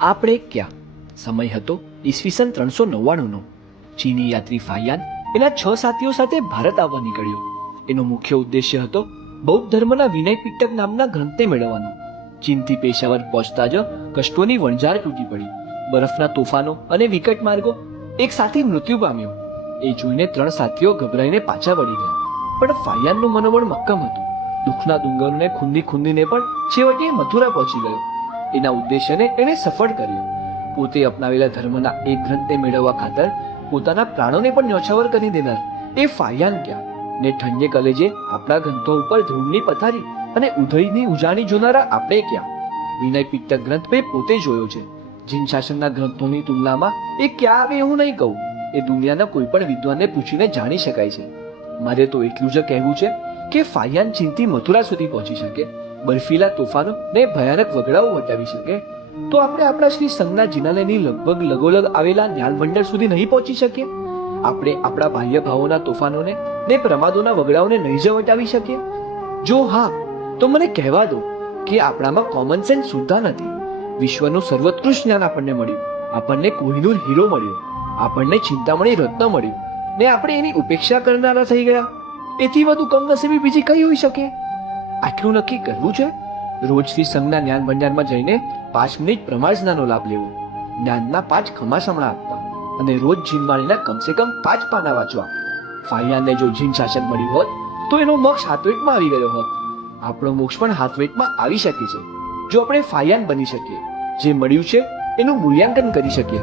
આપણે ક્યાં? સમય હતો ઈસવીસન 399નો. ચીની યાત્રી ફાહિયાન એના 6 સાથીઓ સાથે ભારત આવવા નીકળ્યો. એનો મુખ્ય ઉદ્દેશ્ય હતો બૌદ્ધ ધર્મના વિનય પિટક નામના ગ્રંથને મેળવવાનો. ચીનથી પેશાવર પહોંચતા જ કષ્ટોની વણઝાર તૂટી પડી. બરફના તોફાનો અને વિકટ માર્ગો. એક સાથી મૃત્યુ પામ્યો. એ જોઈને 3 સાથીઓ ગભરાઈને પાછા વળી ગયા. પણ ફાહિયાનનું મનોબળ મક્કમ હતું. દુઃખના ડુંગરોને ખૂંદીને પણ છેવટે મથુરા પહોંચી ગયો. એના ઉદ્દેશ્યને એણે સફળ કર્યો. પોતે અપનાવેલા ધર્મના એક ગ્રંથને મેળવવા ખાતર પોતાના પ્રાણોને પણ ન્યોછાવર કરી દેનાર એ ફાહિયાન ક્યાં ને ઠંડે કલેજે આપણા ગ્રંથો ઉપર ધૂળની પથારી અને ઉધઈની ઉજાણી જોનારા આપણે ક્યાં? વિનય પિટક ગ્રંથ મેં પોતે જોયો છે. જીન શાસનના ગ્રંથોની તુલનામાં એ ક્યાં આવે એવું નહીં કહું. એ દુનિયાના કોઈ પણ વિદ્વાનને પૂછીને જાણી શકાય છે. મારે તો એટલું જ કહેવું છે કે ફાહિયાન ચીનથી મથુરા સુધી પહોંચી શકે, બર્ફીલા તોફાનો ને ભયાનક વગડાઓ વટાવી શકે, તો આપણે આપણા શ્રી સંઘના જિનાલયની લગભગ લગોલગ આવેલા જ્ઞાન ભંડાર સુધી નહીં પહોંચી શકીએ? આપણે આપણા બાહ્ય ભાવોના તોફાનોને ને પ્રમાદોના વગડાઓને નહીં જ વટાવી શકીએ? જો હા, તો મને કહેવા દો કે આપણામાં કોમન સેન્સ સુદ્ધા નથી. વિશ્વનું સર્વોત્કૃષ્ટ જ્ઞાન આપણને મળ્યું, આપણને કોહિનૂર હીરો મળ્યો, આપણને ચિંતામણી રત્ન મળ્યું, ને આપણે એની ઉપેક્ષા કરનારા થઈ ગયા. એથી વધુ કમનસીબી બીજી કઈ હોઈ શકે? આટલું નક્કી કરવું છે. રોજ શ્રી સંઘના જ્ઞાન ભંડારમાં જઈને 5 મિનિટ પ્રમાણનો લાભ લેવો, જ્ઞાનના 5 ખમાસમણા આપવા અને રોજ જીનવાણીના કમસે કમ 5 પાના વાંચવા. ફાહિયાનને જો જીન શાસન મળ્યું હોત તો એનો મોક્ષ હાથવેટમાં આવી ગયો હોત. આપણો મોક્ષ પણ હાથવેટમાં આવી શકે છે જો આપણે ફાહિયાન બની શકીએ. જે મળ્યું છે એનું મૂલ્યાંકન કરી શકીએ.